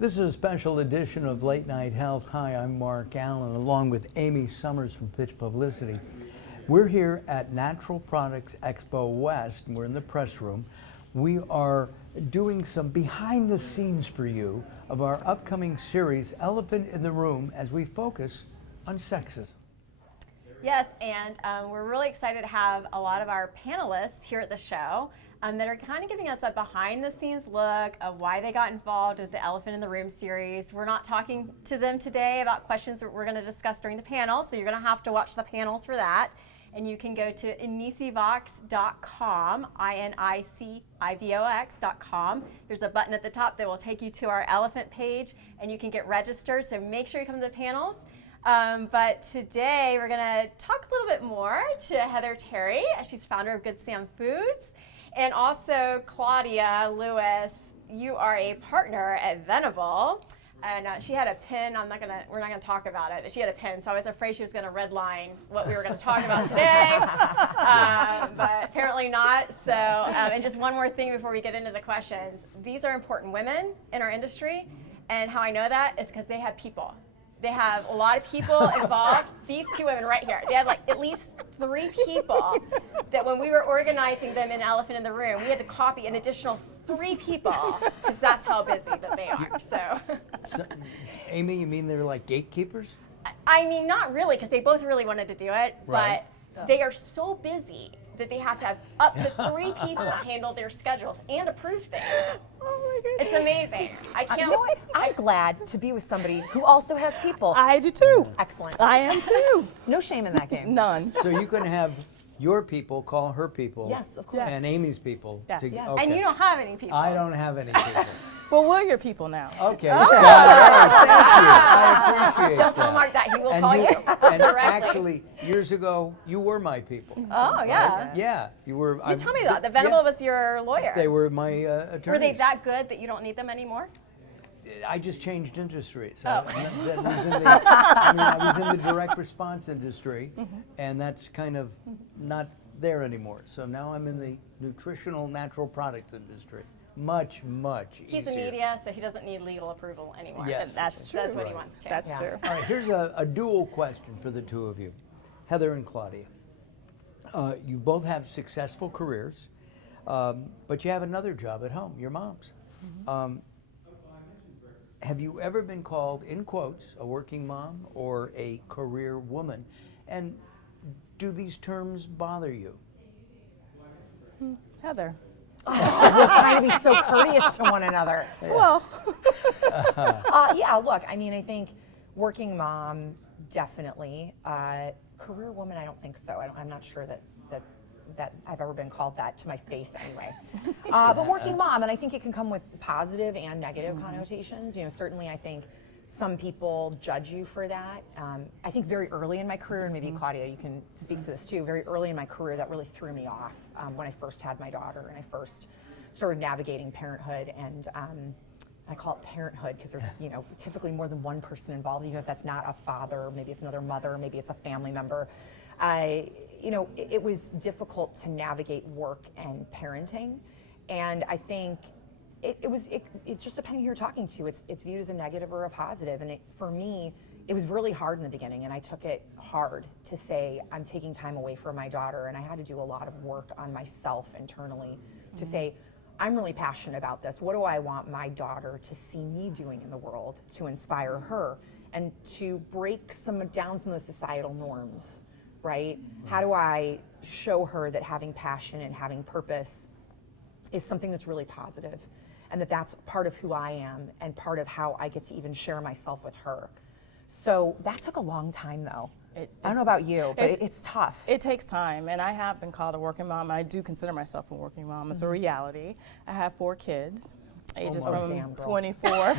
This is a special edition of Late Night Health. Hi, I'm Mark Allen, along with Amy Summers from Pitch Publicity. We're here at Natural Products Expo West, and we're in the press room. We are doing some behind the scenes for you of our upcoming series, Elephant in the Room, as we focus on sexism. Yes, and we're really excited to have a lot of our panelists here at the show that are kind of giving us a behind-the-scenes look of why they got involved with the Elephant in the Room series. We're not talking to them today about questions that we're going to discuss during the panel, so you're going to have to watch the panels for that. And you can go to inicivox.com, INICIVOX.com. There's a button at the top that will take you to our Elephant page, and you can get registered, so make sure you come to the panels. But today we're going to talk a little bit more to Heather Terry. She's founder of Good Sam Foods. And also Claudia Lewis, you are a partner at Venable. And she had a pin. we're not gonna talk about it, but she had a pin, so I was afraid she was gonna redline what we were gonna talk about today, but apparently not. So, and just one more thing before we get into the questions. These are important women in our industry, and how I know that is because they have people. They have a lot of people involved. These two women right here, they have like at least 3 people that when we were organizing them in Elephant in the Room, we had to copy an additional 3 people because that's how busy that they are. So, Amy, you mean they're like gatekeepers? I mean, not really, because they both really wanted to do it, Right. but they are so busy that they have to have up to 3 people handle their schedules and approve things. Oh my goodness. It's amazing. I can't. You know what? I'm glad to be with somebody who also has people. I do too. Excellent. I am too. No shame in that game. None. So you can have your people call her people. Yes, of course. And Amy's people. Yes. Yes. Okay. And you don't have any people. I don't have any people. Well, we're your people now. Okay. Got it. Thank you. I appreciate Don't that. tell Mark that. He will And call you and directly. actually, years ago, you were my people. Oh, yeah. Right? Yeah, you were. You tell me that. The Venable was your lawyer. They were my attorneys. Were they that good that you don't need them anymore? I just changed industries. Oh. I was in the direct response industry, and that's kind of not there anymore. So now I'm in the nutritional natural products industry. Much, much easier. He's in media, so he doesn't need legal approval anymore. Yes. And That's says true. what he wants to. That's true. All right, here's a dual question for the two of you, Heather and Claudia. You both have successful careers, but you have another job at home, your moms. Have you ever been called, in quotes, a working mom or a career woman? And do these terms bother you? Heather. We're trying to be so courteous to one another. Well, Yeah, look, I mean, I think working mom, definitely. Career woman, I don't think so. I'm not sure that I've ever been called that to my face anyway. But working mom, and I think it can come with positive and negative connotations. You know, certainly I think some people judge you for that. I think very early in my career, and maybe Claudia, you can speak to this too, very early in my career that really threw me off when I first had my daughter and I first started navigating parenthood. And I call it parenthood because there's, you know, typically more than one person involved, even if that's not a father, maybe it's another mother, maybe it's a family member. You know, it was difficult to navigate work and parenting. And I think it's just depending who you're talking to. It's viewed as a negative or a positive. And for me, it was really hard in the beginning, and I took it hard to say I'm taking time away from my daughter, and I had to do a lot of work on myself internally to say I'm really passionate about this. What do I want my daughter to see me doing in the world to inspire her and to break down some of those societal norms, right? How do I show her that having passion and having purpose is something that's really positive, and that's part of who I am and part of how I get to even share myself with her. So that took a long time though. I don't know about you, but it's tough. it takes time, and I have been called a working mom. I do consider myself a working mom. It's a reality. I have 4 kids, ages wow. from Damn, girl. 24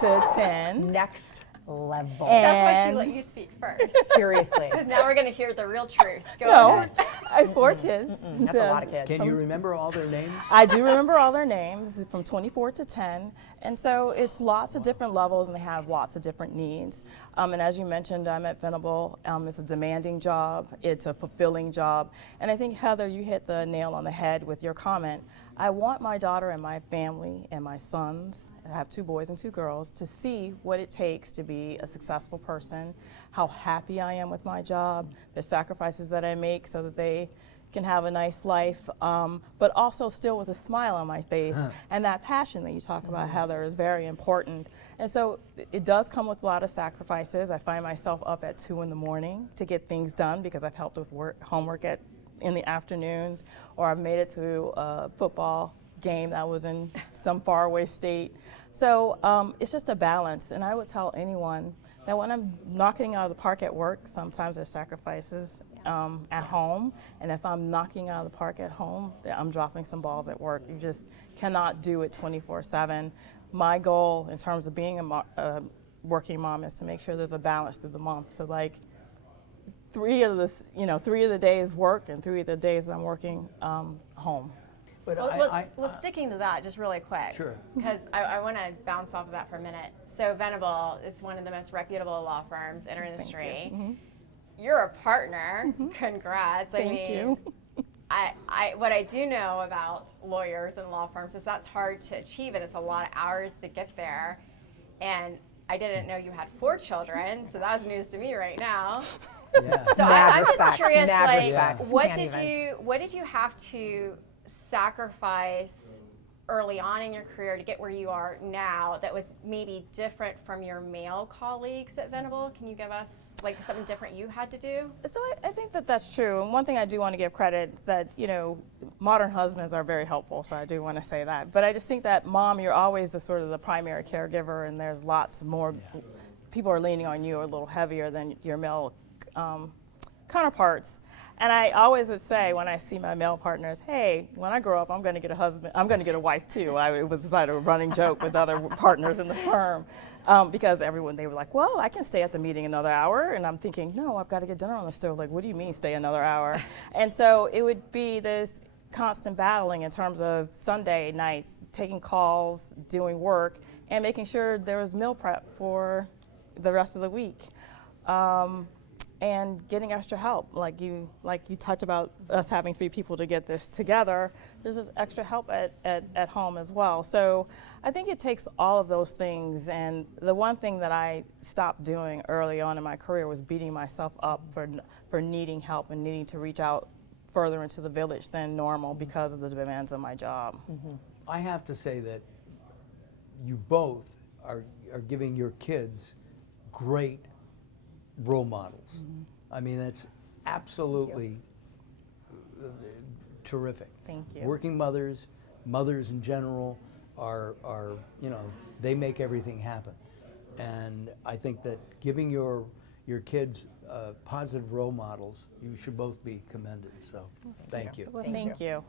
to 10. Next level. That's why she And- let you speak first. Seriously. Because now we're going to hear the real truth. Go No, ahead. I have 4 kids. That's a lot of kids. Can you remember all their names? I do remember all their names from 24 to 10, and so it's lots of different levels, and they have lots of different needs. And as you mentioned, I'm at Venable. It's a demanding job. It's a fulfilling job, and I think Heather, you hit the nail on the head with your comment. I want my daughter and my family and my sons, I have 2 boys and 2 girls, to see what it takes to be a successful person, how happy I am with my job, the sacrifices that I make so that they can have a nice life, but also still with a smile on my face. And that passion that you talk about, Heather, is very important. And so it does come with a lot of sacrifices. I find myself up at 2 in the morning to get things done because I've helped with homework in the afternoons, or I've made it to a football game that was in some faraway state. So it's just a balance. And I would tell anyone that when I'm knocking out of the park at work, sometimes there's sacrifices at home. And if I'm knocking out of the park at home, I'm dropping some balls at work. You just cannot do it 24/7. My goal in terms of being a working mom is to make sure there's a balance through the month. So like 3 of the days work and 3 of the days I'm working home. But Well, sticking to that just really quick. Sure. Because I want to bounce off of that for a minute. So Venable is one of the most reputable law firms in our industry. You're a partner. Congrats. Thank you. What I do know about lawyers and law firms is that's hard to achieve, and it's a lot of hours to get there. And I didn't know you had 4 children, so that was news to me right now. Yeah. So Mad I'm just respect, curious, mad like, respect. what Can't even. what did you have to sacrifice early on in your career to get where you are now that was maybe different from your male colleagues at Venable? Can you give us like something different you had to do? So I think that that's true. And one thing I do want to give credit is that, modern husbands are very helpful. So I do want to say that. But I just think that mom, you're always the sort of the primary caregiver, and there's lots more people are leaning on you a little heavier than your male counterparts. And I always would say when I see my male partners, hey, when I grow up, I'm going to get a husband, I'm going to get a wife too. It was sort of a running joke with other partners in the firm because they were like, well, I can stay at the meeting another hour. And I'm thinking, no, I've got to get dinner on the stove. Like, what do you mean stay another hour? And so it would be this constant battling in terms of Sunday nights, taking calls, doing work, and making sure there was meal prep for the rest of the week. And getting extra help, like you touched about us having 3 people to get this together. There's this extra help at home as well. So I think it takes all of those things. And the one thing that I stopped doing early on in my career was beating myself up for needing help and needing to reach out further into the village than normal because of the demands of my job. I have to say that you both are giving your kids great role models. I mean, that's absolutely terrific. Thank you. Working mothers in general are they make everything happen. And I think that giving your kids positive role models, you should both be commended. So thank you. Well, thank you.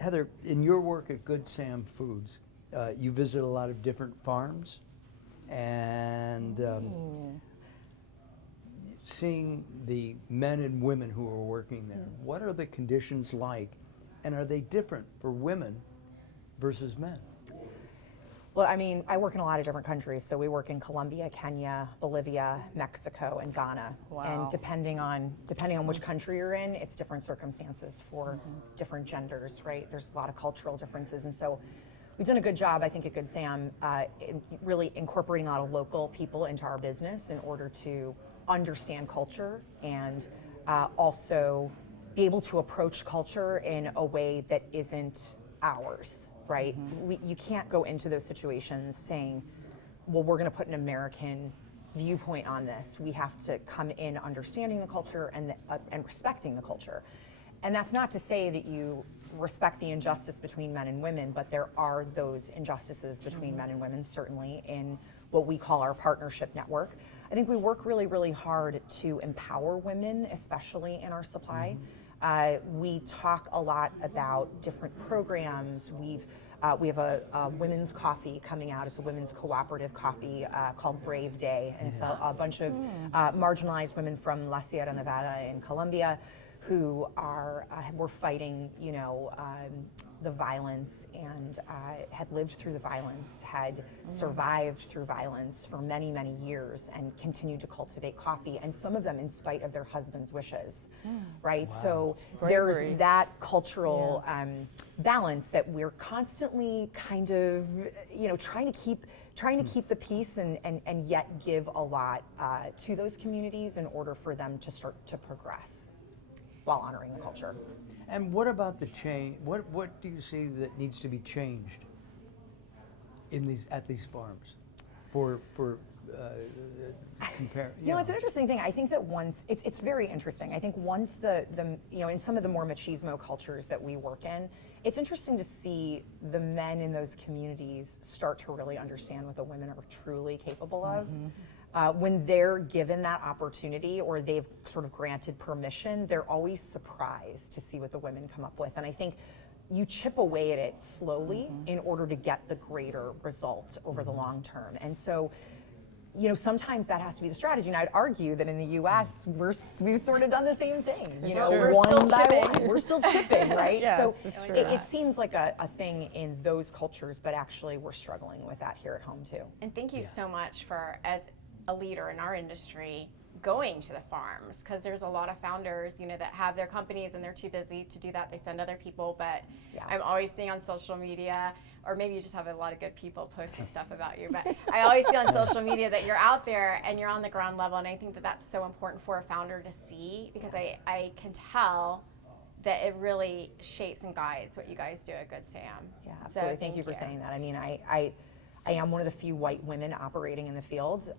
Heather, in your work at Good Sam Foods, you visit a lot of different farms, and seeing the men and women who are working there, what are the conditions like, and are they different for women versus men? Well, I mean, I work in a lot of different countries. So we work in Colombia, Kenya, Bolivia, Mexico, and Ghana. Wow. And depending on which country you're in, it's different circumstances for different genders, right? There's a lot of cultural differences. And so we've done a good job, I think, at Good Sam, in really incorporating a lot of local people into our business in order to understand culture and also be able to approach culture in a way that isn't ours, right? You can't go into those situations saying, well, we're going to put an American viewpoint on this. We have to come in understanding the culture and respecting the culture. And that's not to say that you respect the injustice between men and women, but there are those injustices between men and women, certainly in what we call our partnership network. I think we work really, really hard to empower women, especially in our supply. We talk a lot about different programs. We have a women's coffee coming out. It's a women's cooperative coffee called Brave Day. And it's a bunch of marginalized women from La Sierra Nevada in Colombia who are were fighting, the violence and had lived through the violence, had survived through violence for many, many years, and continued to cultivate coffee. And some of them, in spite of their husband's wishes, right? Wow. So Bravery. there's that cultural Yes. balance that we're constantly kind of, trying to keep the peace and yet give a lot to those communities in order for them to start to progress while honoring the culture. And what about the change? What do you see that needs to be changed at these farms for compare? It's an interesting thing. I think that once it's very interesting. I think once the in some of the more machismo cultures that we work in, it's interesting to see the men in those communities start to really understand what the women are truly capable of. When they're given that opportunity or they've sort of granted permission, they're always surprised to see what the women come up with. And I think you chip away at it slowly in order to get the greater result over the long term. And so, sometimes that has to be the strategy. And I'd argue that in the U.S., we've sort of done the same thing. We're one still by chipping. one. We're still chipping, right? Yes, so that's true. it seems like a thing in those cultures, but actually we're struggling with that here at home too. And thank you so much for, as a leader in our industry, going to the farms, because there's a lot of founders, that have their companies and they're too busy to do that. They send other people, but I'm always seeing on social media, or maybe you just have a lot of good people posting stuff about you, but I always see on social media that you're out there and you're on the ground level, and I think that that's so important for a founder to see, because I can tell that it really shapes and guides what you guys do at Good Sam. Yeah, absolutely. So thank you for saying that. I mean, I am one of the few white women operating in the field.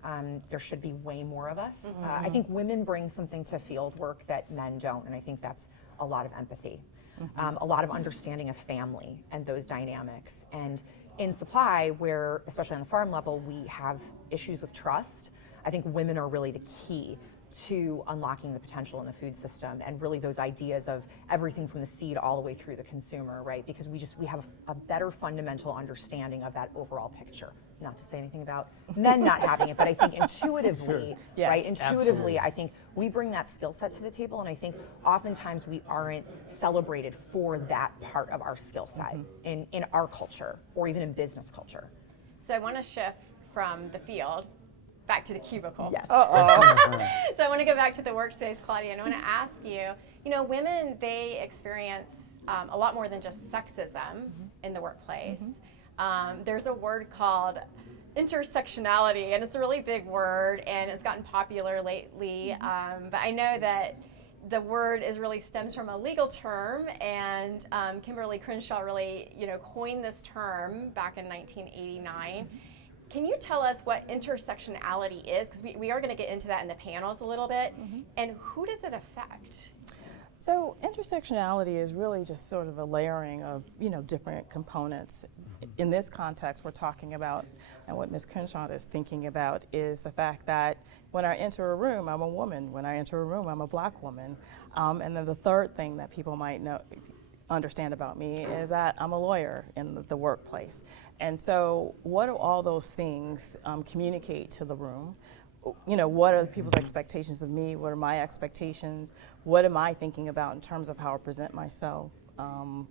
There should be way more of us. I think women bring something to field work that men don't, and I think that's a lot of empathy, a lot of understanding of family and those dynamics. And in supply, where, especially on the farm level, we have issues with trust, I think women are really the key to unlocking the potential in the food system, and really those ideas of everything from the seed all the way through the consumer, right? Because we have a better fundamental understanding of that overall picture. Not to say anything about men not having it, but I think intuitively, Yes, right? Intuitively, I think we bring that skill set to the table, and I think oftentimes we aren't celebrated for that part of our skill set in our culture or even in business culture. So I want to shift from the field back to the cubicle. Yes. So I want to go back to the workspace, Claudia, and I want to ask you, women, they experience a lot more than just sexism in the workplace. There's a word called intersectionality, and it's a really big word, and it's gotten popular lately. But I know that the word really stems from a legal term, and Kimberly Crenshaw really, coined this term back in 1989. Can you tell us what intersectionality is? Because we are going to get into that in the panels a little bit. And who does it affect? So intersectionality is really just sort of a layering of, different components. In this context, we're talking about, and what Ms. Crenshaw is thinking about, is the fact that when I enter a room, I'm a woman. When I enter a room, I'm a Black woman. And then the third thing that people might understand about me is that I'm a lawyer in the workplace. And so what do all those things communicate to the room? What are people's expectations of me? What are my expectations? What am I thinking about in terms of how I present myself? Am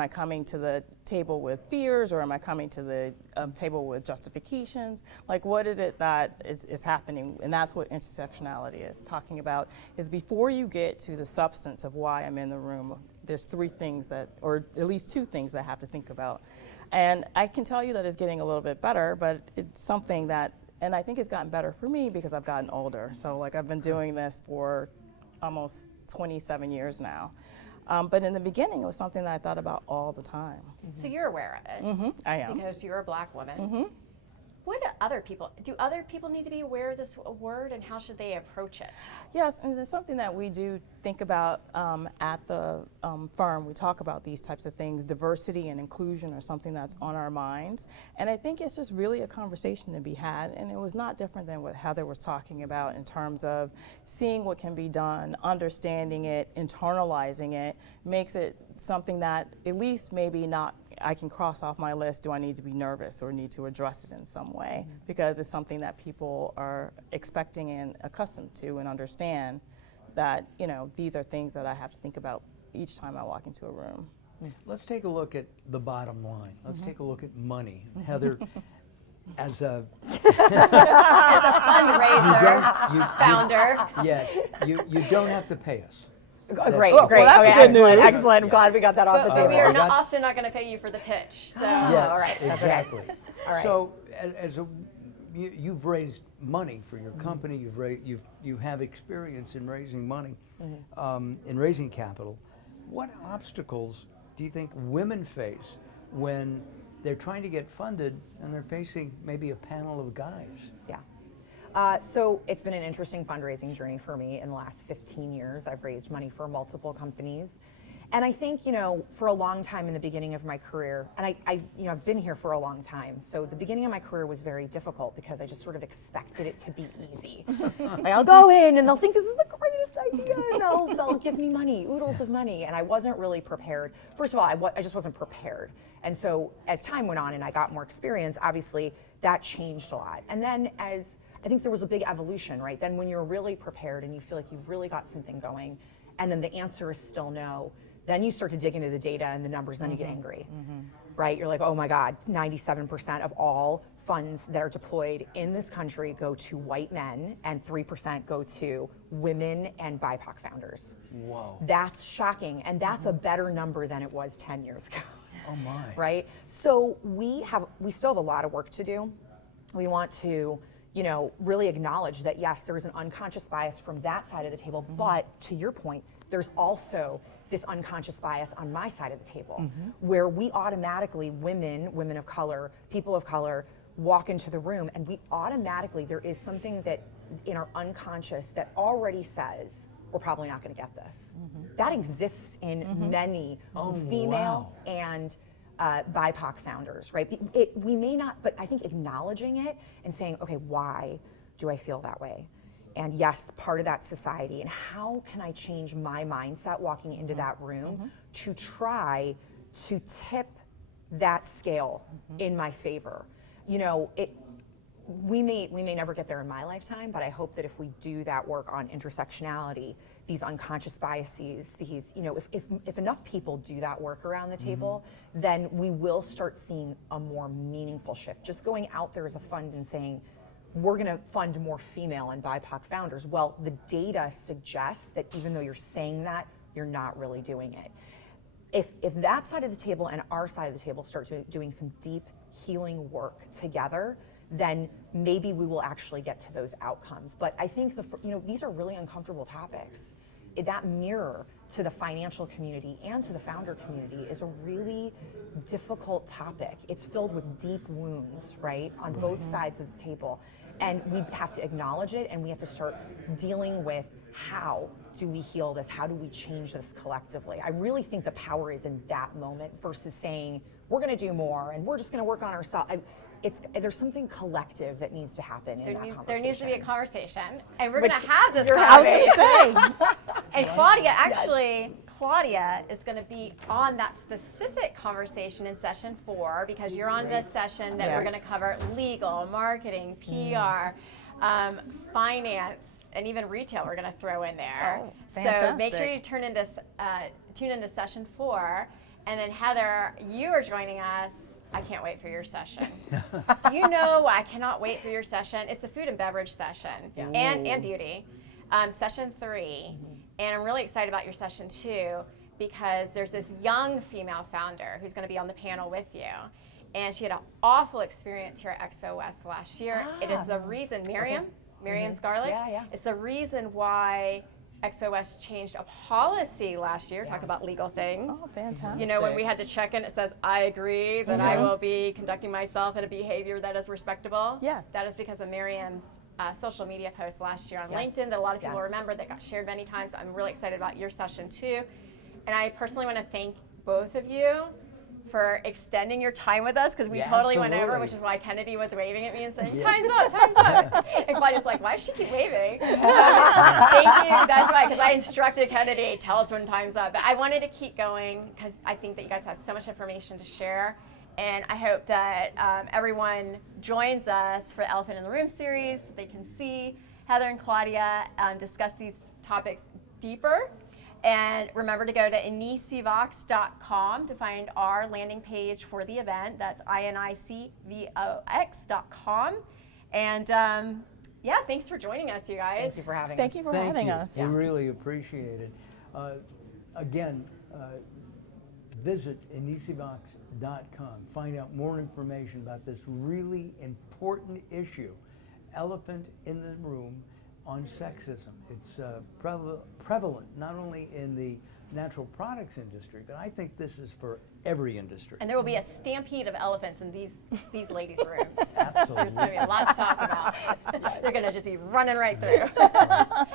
I coming to the table with fears, or am I coming to the table with justifications? Like, what is it that is happening? And that's what intersectionality is talking about, is before you get to the substance of why I'm in the room, there's three things or at least two things that I have to think about. And I can tell you that it's getting a little bit better, but it's something that, and I think it's gotten better for me because I've gotten older. So I've been doing this for almost 27 years now. But in the beginning, it was something that I thought about all the time. So you're aware of it. I am. Because you're a Black woman. What do other people need to be aware of this word, and how should they approach it? Yes, and it's something that we do think about at the firm. We talk about these types of things. Diversity and inclusion are something that's on our minds. And I think it's just really a conversation to be had. And it was not different than what Heather was talking about in terms of seeing what can be done, understanding it, internalizing it, makes it something that at least maybe not I can cross off my list, do I need to be nervous or need to address it in some way? Because it's something that people are expecting and accustomed to and understand that, you know, these are things that I have to think about each time I walk into a room. Let's take a look at the bottom line. Let's take a look at money. Heather, as a As a fundraiser founder. yes, you don't have to pay us. Great, well, great. that's Okay, good excellent, news. excellent. I'm glad we got that off the But table. we are We got- also not going to pay you for the pitch. So Yeah, all right, that's okay. exactly. All right. So, you've raised money for your company. You have experience in raising money, in raising capital. What obstacles do you think women face when they're trying to get funded and they're facing maybe a panel of guys? Yeah. So it's been an interesting fundraising journey for me in the last 15 years. I've raised money for multiple companies. And I think, you know, for a long time in the beginning of my career, and I've been here for a long time. So the beginning of my career was very difficult because I just sort of expected it to be easy. Like, I'll go in and they'll think this is the greatest idea and they'll give me money, oodles of money. And I wasn't really prepared. First of all, I just wasn't prepared. And so as time went on and I got more experience, obviously that changed a lot. And then I think there was a big evolution, right? Then when you're really prepared and you feel like you've really got something going, and then the answer is still no, then you start to dig into the data and the numbers, then you get angry, right? You're like, oh my God, 97% of all funds that are deployed in this country go to white men and 3% go to women and BIPOC founders. Whoa. That's shocking, and that's a better number than it was 10 years ago. Oh my. Right? So we still have a lot of work to do. We want to, you know, really acknowledge that yes, there is an unconscious bias from that side of the table, but to your point, there's also this unconscious bias on my side of the table, where we automatically, women of color, people of color, walk into the room and we automatically, there is something that in our unconscious that already says, we're probably not gonna get this. That exists in many female and BIPOC founders, right? We may not, but I think acknowledging it and saying, okay, why do I feel that way? And yes, part of that society, and how can I change my mindset walking into that room to try to tip that scale in my favor? You know, we may never get there in my lifetime, but I hope that if we do that work on intersectionality, these unconscious biases, these, you know, if enough people do that work around the table, then we will start seeing a more meaningful shift. Just going out there as a fund and saying, we're going to fund more female and BIPOC founders. Well, the data suggests that even though you're saying that, you're not really doing it. If that side of the table and our side of the table start doing some deep healing work together, then maybe we will actually get to those outcomes. But I think these are really uncomfortable topics. That mirror to the financial community and to the founder community is a really difficult topic. It's filled with deep wounds, right, on both sides of the table. And we have to acknowledge it, and we have to start dealing with how do we heal this? How do we change this collectively? I really think the power is in that moment versus saying, we're gonna do more and we're just gonna work on ourselves. There's something collective that needs to happen in that conversation. There needs to be a conversation, and we're Which going to have this you're conversation. And Claudia is going to be on that specific conversation in session 4 because you're on this session that we're going to cover legal, marketing, PR, finance, and even retail. We're going to throw in there. Oh, so make sure fantastic. you tune into session 4, and then Heather, you are joining us. I can't wait for your session. Do you know I cannot wait for your session? It's the food and beverage session and beauty, session 3. And I'm really excited about your session 2 because there's this young female founder who's going to be on the panel with you. And she had an awful experience here at Expo West last year. It is the reason, Miriam Scarlett, it's the reason why Expo West changed a policy last year, talk about legal things. Oh, fantastic. You know, when we had to check in, it says, I agree that I will be conducting myself in a behavior that is respectable. Yes. That is because of Miriam's social media post last year on LinkedIn that a lot of people remember that got shared many times. I'm really excited about your session too. And I personally want to thank both of you for extending your time with us because we totally went over, which is why Kennedy was waving at me and saying, time's up. And Claudia's like, why does she keep waving? Thank you, that's why, because I instructed Kennedy, tell us when time's up. But I wanted to keep going because I think that you guys have so much information to share. And I hope that everyone joins us for the Elephant in the Room series so they can see Heather and Claudia discuss these topics deeper. And remember to go to inicivox.com to find our landing page for the event. That's INICVOX.com. And yeah, thanks for joining us, you guys. Thank you for having us. Thank you for having you. us. We really appreciate it. Again, visit inicivox.com. Find out more information about this really important issue, elephant in the room, on sexism. It's prevalent not only in the natural products industry, but I think this is for every industry. And there will be a stampede of elephants in these ladies' rooms. Absolutely. There's going to be a lot to talk about. They're going to just be running right through.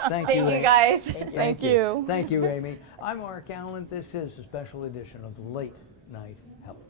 Thank Thank you, you Amy. guys. Thank you. Thank you, Amy. I'm Mark Allen. This is a special edition of Late Night Health.